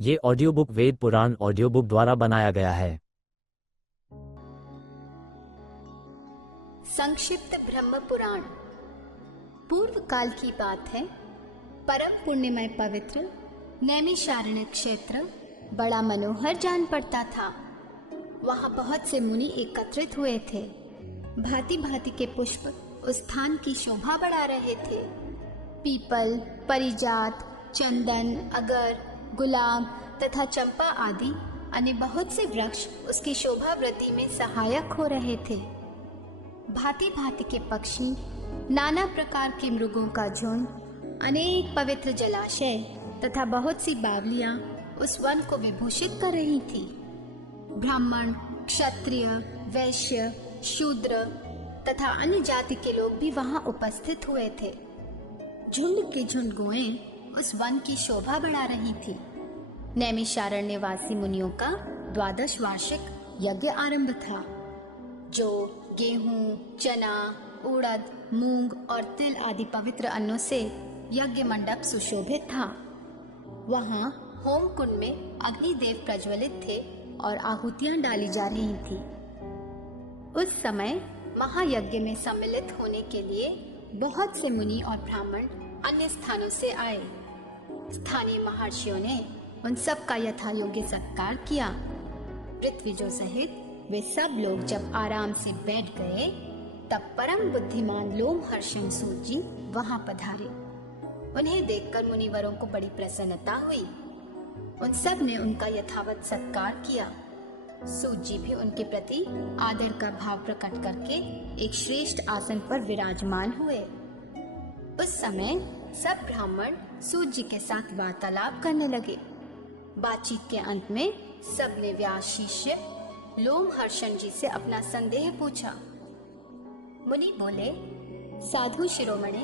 ये audio book Veda Purana audio book द्वारा बनाया गया है। संक्षिप्त ब्रह्म पुराण। पूर्व काल की बात है। परम पुण्यमय पवित्र नैमिषारण्य क्षेत्र बड़ा मनोहर जान पड़ता था। वहाँ बहुत से मुनि एकत्रित हुए थे। भांति भांति के पुष्प उस स्थान की शोभा बढ़ा रहे थे। पीपल, परिजात, चंदन, अगर, गुलाब तथा चंपा आदि अन्य बहुत से वृक्ष उसकी शोभा वृद्धि में सहायक हो रहे थे। भांति भांति के पक्षी, नाना प्रकार के मृगों का झुंड, अनेक पवित्र जलाशय तथा बहुत सी बावलियां उस वन को विभूषित कर रही थी। ब्राह्मण, क्षत्रिय, वैश्य, शूद्र तथा अन्य जाति के लोग भी वहां उपस्थित हुए थे। झुंड के झुंड गोएं उस वन की शोभा बढ़ा रही थी। नैमिषारण्य वासी मुनियों का 12 वार्षिक यज्ञ आरंभ था, जो गेहूं, चना, उड़द, मूंग और तिल आदि पवित्र अन्नों से यज्ञ मंडप सुशोभित था। वहां होम कुंड में अग्निदेव प्रज्वलित थे और आहुतियां डाली जा रही थी। उस समय महायज्ञ में सम्मिलित होने के लिए बहुत से मुनि और ब्राह्मण अन्य स्थानों से आए। स्थानीय महर्षियों ने उन सब का यथा योग्य सत्कार किया। पृथ्वीजों सहित वे सब लोग जब आराम से बैठ गए, तब परम बुद्धिमान लोमहर्षण सूत जी वहां पधारे। उन्हें देखकर मुनिवरों को बड़ी प्रसन्नता हुई। उन सब ने उनका यथावत सत्कार किया। सूत जी भी उनके प्रति आदर का भाव प्रकट करके एक श्रेष्ठ आसन पर विराजमान हुए। उस समय सब ब्राह्मण सूत जी के साथ वार्तालाप करने लगे। बातचीत के अंत में सब ने व्यास शिष्य लोमहर्षण जी से अपना संदेह पूछा। मुनि बोले, साधु शिरोमणे,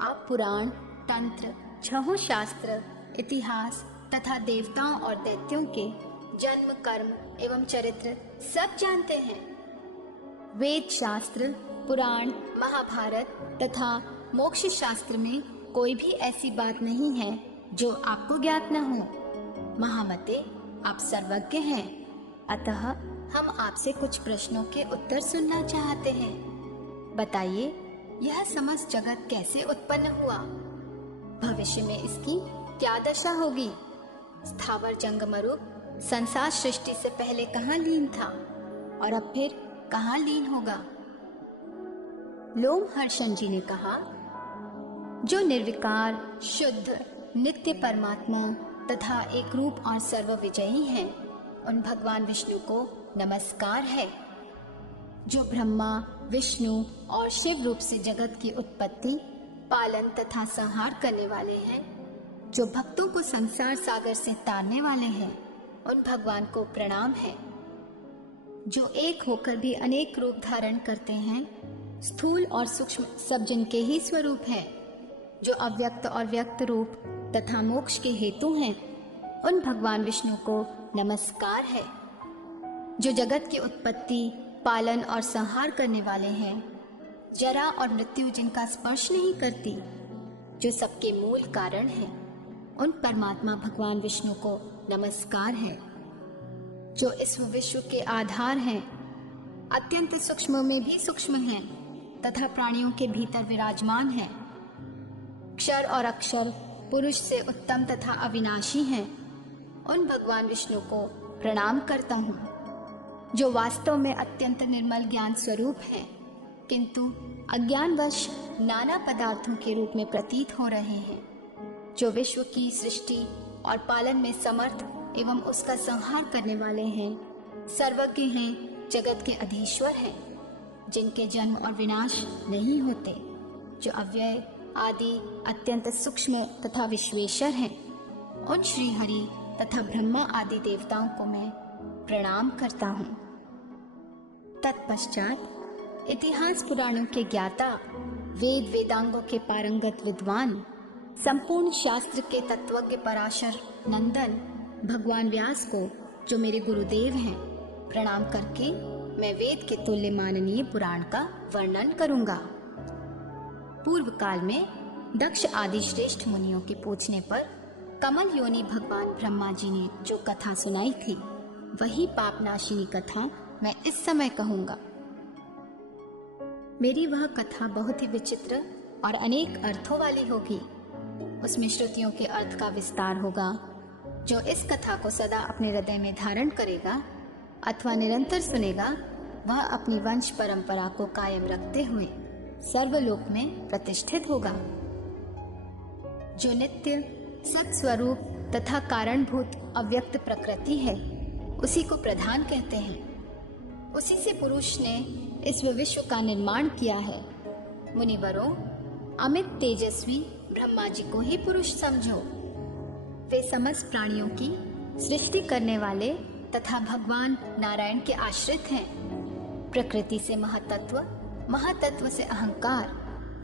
आप पुराण, तंत्र, छहों शास्त्र, इतिहास तथा देवताओं और दैत्यों के जन्म, कर्म एवं चरित्र सब जानते हैं। वेद शास्त्र, पुराण, महाभारत तथा मोक्ष शास्त्र में कोई भी ऐसी बात नहीं है जो आपको ज्ञात न हो। महामते, आप सर्वज्ञ हैं, अतः हम आपसे कुछ प्रश्नों के उत्तर सुनना चाहते हैं। बताइए, यह समस्त जगत कैसे उत्पन्न हुआ? भविष्य में इसकी क्या दशा होगी? स्थावर जंगम रूप संसार सृष्टि से पहले कहाँ लीन था और अब फिर कहाँ लीन होगा? लोमहर्षण जी ने कहा, जो निर्विकार, शुद्ध, नित्य परमात्मा तथा एक रूप और सर्व विजयी हैं, उन भगवान विष्णु को नमस्कार है। जो ब्रह्मा, विष्णु और शिव रूप से जगत की उत्पत्ति, पालन तथा संहार करने वाले हैं, जो भक्तों को संसार सागर से तारने वाले हैं, उन भगवान को प्रणाम है। जो एक होकर भी अनेक रूप धारण करते हैं, स्थूल और सूक्ष्म सब जिनके ही स्वरूप हैं, जो अव्यक्त और व्यक्त रूप तथा मोक्ष के हेतु हैं, उन भगवान विष्णु को नमस्कार है। जो जगत की उत्पत्ति, पालन और संहार करने वाले हैं, जरा और मृत्यु जिनका स्पर्श नहीं करती, जो सबके मूल कारण हैं, उन परमात्मा भगवान विष्णु को नमस्कार है। जो इस विश्व के आधार हैं, अत्यंत सूक्ष्म में भी सूक्ष्म हैं तथा प्राणियों के भीतर विराजमान हैं, क्षर और अक्षर, पुरुष से उत्तम तथा अविनाशी हैं, उन भगवान विष्णु को प्रणाम करता हूँ। जो वास्तव में अत्यंत निर्मल ज्ञान स्वरूप है, किंतु अज्ञानवश नाना पदार्थों के रूप में प्रतीत हो रहे हैं, जो विश्व की सृष्टि और पालन में समर्थ एवं उसका संहार करने वाले हैं, सर्वज्ञ हैं, जगत के अधीश्वर हैं, जिनके जन्म और विनाश नहीं होते, जो अव्यय, आदि, अत्यंत सूक्ष्म तथा विश्वेश्वर हैं, उन श्री हरि तथा ब्रह्मा आदि देवताओं को मैं प्रणाम करता हूँ। तत्पश्चात इतिहास पुराणों के ज्ञाता, वेद वेदांगों के पारंगत विद्वान, संपूर्ण शास्त्र के तत्वज्ञ पराशर नंदन भगवान व्यास को, जो मेरे गुरुदेव हैं, प्रणाम करके मैं वेद के तुल्य माननीय पुराण का वर्णन करूंगा। पूर्व काल में दक्ष आदि श्रेष्ठ मुनियों के पूछने पर कमल योनि भगवान ब्रह्मा जी ने जो कथा सुनाई थी, वही पापनाशिनी कथा मैं इस समय कहूंगा। मेरी वह कथा बहुत ही विचित्र और अनेक अर्थों वाली होगी। उसमें श्रुतियों के अर्थ का विस्तार होगा। जो इस कथा को सदा अपने हृदय में धारण करेगा अथवा निरंतर सुनेगा, वह अपनी वंश परंपरा को कायम रखते हुए सर्वलोक में प्रतिष्ठित होगा। जो नित्य सत्स्वरूप तथा कारणभूत अव्यक्त प्रकृति है, उसी को प्रधान कहते हैं। उसी से पुरुष ने इस विश्व का निर्माण किया है। मुनिवरों, अमित तेजस्वी ब्रह्मा जी को ही पुरुष समझो। वे समस्त प्राणियों की सृष्टि करने वाले तथा भगवान नारायण के आश्रित हैं। प्रकृति से महातत्व, महातत्व से अहंकार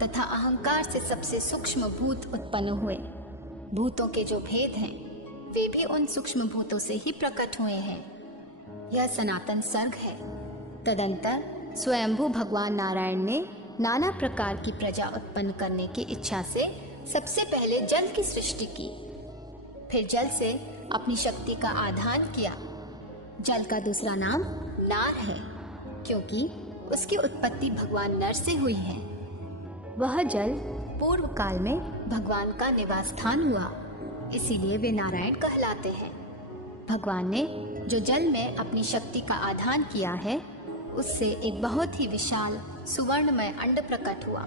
तथा अहंकार से सबसे सूक्ष्म भूत उत्पन्न हुए। भूतों के जो भेद हैं, वे भी उन सूक्ष्म भूतों से ही प्रकट हुए हैं। यह सनातन सर्ग है। तदंतर स्वयंभू भगवान नारायण ने नाना प्रकार की प्रजा उत्पन्न करने की इच्छा से सबसे पहले जल की सृष्टि की। फिर जल से अपनी शक्ति का आधान किया। जल का दूसरा नाम नार है, क्योंकि उसकी उत्पत्ति भगवान नर से हुई है। वह जल पूर्व काल में भगवान का निवास स्थान हुआ, इसीलिए वे नारायण कहलाते हैं। भगवान ने जो जल में अपनी शक्ति का आधान किया है, उससे एक बहुत ही विशाल सुवर्णमय अंड प्रकट हुआ।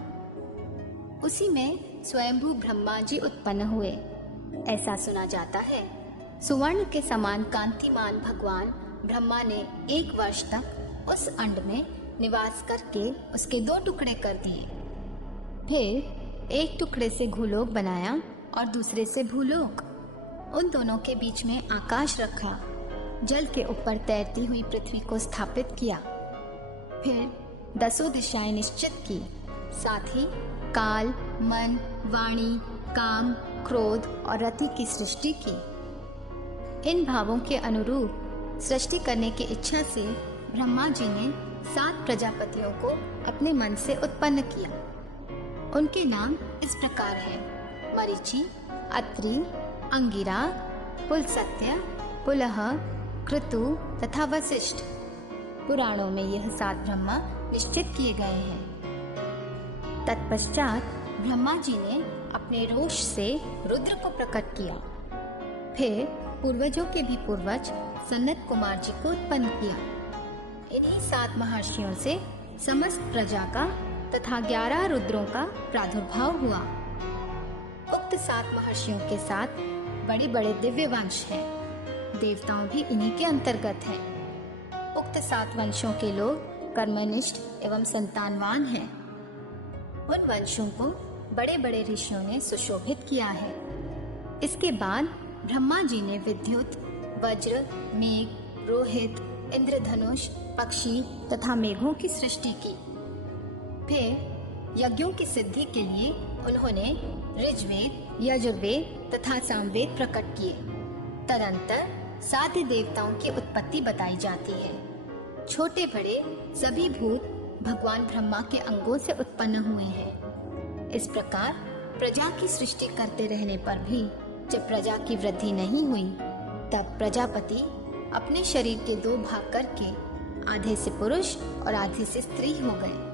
उसी में स्वयंभू ब्रह्मा जी उत्पन्न हुए। ऐसा सुना जाता है, सुवर्ण के समान कांतिमान भगवान ब्रह्मा ने 1 वर्ष तक उस अंड में निवास करके उसके 2 टुकड़े कर दिए। फिर एक टुकड़े से भूलोक बनाया और दूसरे से भूलोक। उन दोनों के बीच में आकाश रखा। जल के ऊपर तैरती हुई पृथ्वी को स्थापित किया। फिर 10 दिशाएं निश्चित की। साथ ही काल, मन, वाणी, काम, क्रोध और रति की सृष्टि की। इन भावों के अनुरूप सृष्टि करने की इच्छा से ब्रह्मा जी ने 7 प्रजापतियों को अपने मन से उत्पन्न किया। उनके नाम इस प्रकार हैं: मरीचि, अत्रि, अंगिरा, पुलस्त्य, पुलह, क्रतु तथा वशिष्ठ। पुराणों में यह 7 ब्रह्मा निश्चित किए गए हैं। तत्पश्चात ब्रह्मा जी ने अपने रोष से रुद्र को प्रकट किया। फिर पूर्वजों के भी पूर्वज सनत कुमार जी को उत्पन्न किया। इन्हीं 7 महर्षियों से समस्त प्रजा का तथा 11 रुद्रों का प्रादुर्भाव हुआ। उक्त 7 महर्षियों के साथ बड़े बड़े दिव्य वंश हैं। देवताओं भी इन्हीं के अंतर्गत हैं। उक्त 7 वंशों के लोग कर्मनिष्ठ एवं संतानवान हैं। उन वंशों को बड़े बड़े ऋषियों ने सुशोभित किया है। इसके बाद ब्रह्मा जी ने विद्युत, वज्र, मेघ, रोहित, इंद्रधनुष, पक्षी तथा मेघों की सृष्टि की। फिर यज्ञों की सिद्धि के लिए उन्होंने ऋग्वेद, यजुर्वेद तथा सामवेद प्रकट किए। तदंतर 7 देवताओं की उत्पत्ति बताई जाती है। छोटे बड़े सभी भूत भगवान ब्रह्मा के अंगों से उत्पन्न हुए हैं। इस प्रकार प्रजा की सृष्टि करते रहने पर भी जब प्रजा की वृद्धि नहीं हुई, तब प्रजापति अपने शरीर के 2 भाग करके आधे से पुरुष और आधे से स्त्री हो गए।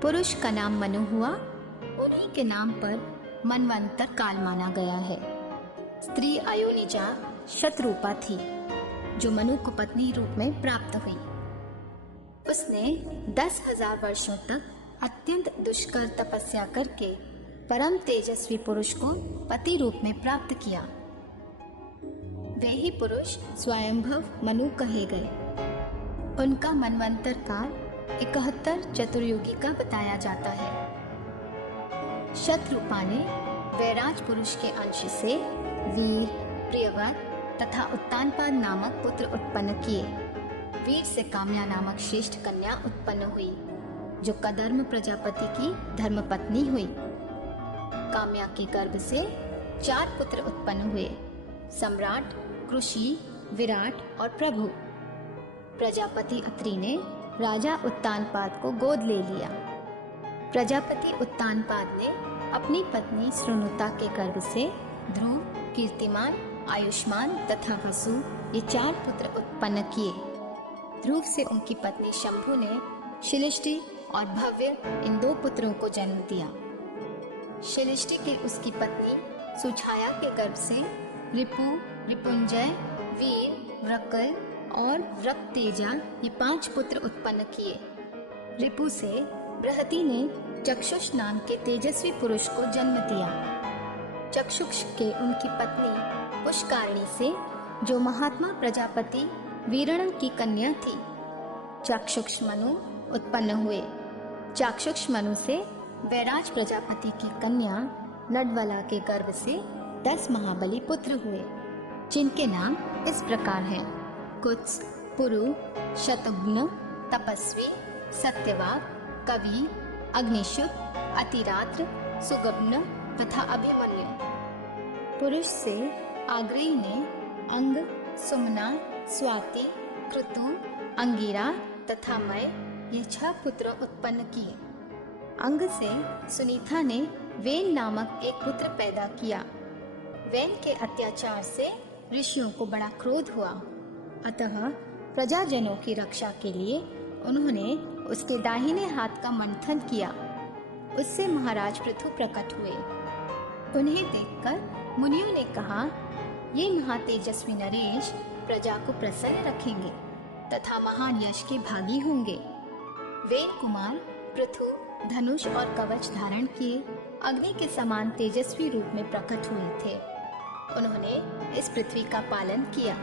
पुरुष का नाम मनु हुआ। उन्हीं के नाम पर मनवंतर काल माना गया है। स्त्री अयोनिजा शतरूपा थी, जो मनु को पत्नी रूप में प्राप्त हुई। उसने 10,000 वर्षों तक अत्यंत दुष्कर तपस्या करके परम तेजस्वी पुरुष को पति रूप में प्राप्त किया। वे ही पुरुष स्वयंभव मनु कहे गए। उनका मनवंतर काल 71 चतुर्युगी का बताया जाता है। शतरूपा ने वैराज पुरुष के अंश से वीर, प्रियव्रत तथा उत्तानपाद नामक पुत्र उत्पन्न किए। वीर से काम्या नामक श्रेष्ठ कन्या उत्पन्न हुई, जो कदर्म प्रजापति की धर्मपत्नी हुई। काम्या के गर्भ से 4 पुत्र उत्पन्न हुए: सम्राट, कृषि, विराट और प्रभु। प्रजापति अत्रि ने राजा उत्तानपाद को गोद ले लिया। प्रजापति उत्तानपाद ने अपनी पत्नी श्रुनुता के गर्भ से ध्रुव, कीर्तिमान, आयुष्मान तथा वसु ये 4 पुत्र उत्पन्न किए। ध्रुव से उनकी पत्नी शंभु ने शिलिष्टि और भव्य इन 2 पुत्रों को जन्म दिया। शिलिष्टि की उसकी पत्नी सुछाया के गर्भ से रिपु, रिपुंजय, वीर, व्रकल और व्रकतेजा ये 5 पुत्र उत्पन्न किए। रिपु से बृहति ने चक्षुष नाम के तेजस्वी पुरुष को जन्म दिया। चक्षुष के उनकी पत्नी पुष्कारिणी से जो महात्मा प्रजापति वीरण की कन्या थी चाक्षुष मनु उत्पन्न हुए। चाक्षुष मनु से वैराज प्रजापति की कन्या नडवला के गर्भ से 10 महाबली पुत्र हुए, जिनके नाम इस प्रकार हैं: कुत्स, पुरु, शतघ्न, तपस्वी, सत्यवाक, कवि, अग्निशुभ, अतिरात्र, सुगम्न तथा अभिमन्यु। पुरुष से आग्रेय ने अंग, सुमना, स्वाति, कृतु, अंगिरा तथा मय ये 6 पुत्र उत्पन्न किए। अंग से सुनीता ने वेन नामक एक पुत्र पैदा किया। वेन के अत्याचार से ऋषियों को बड़ा क्रोध हुआ, अतः प्रजाजनों की रक्षा के लिए उन्होंने उसके दाहिने हाथ का मंथन किया। उससे महाराज पृथु प्रकट हुए। उन्हें देखकर मुनियों ने कहा, ये महातेजस्वी नरेश प्रजा को प्रसन्न रखेंगे तथा महान यश के भागी होंगे। वेद कुमार पृथु धनुष और कवच धारण किए अग्नि के समान तेजस्वी रूप में प्रकट हुए थे। उन्होंने इस पृथ्वी का पालन किया।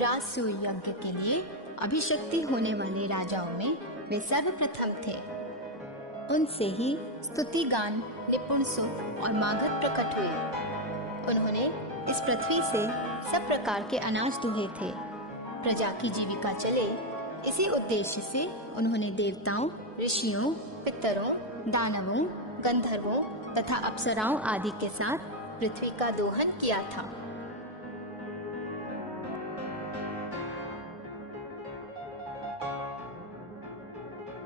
राजसूय यज्ञ के लिए अभिषक्ति होने वाले राजाओं में वे सर्वप्रथम थे। उनसे ही स्तुति गान, निपुण सुख और मागध प्रकट हुए। उन्होंने इस पृथ्वी से सब प्रकार के अनाज दुहे थे। प्रजा की जीविका चले, इसी उद्देश्य से उन्होंने देवताओं, ऋषियों, पितरों, दानवों, गंधर्वों तथा अप्सराओं आदि के साथ पृथ्वी का दोहन किया था।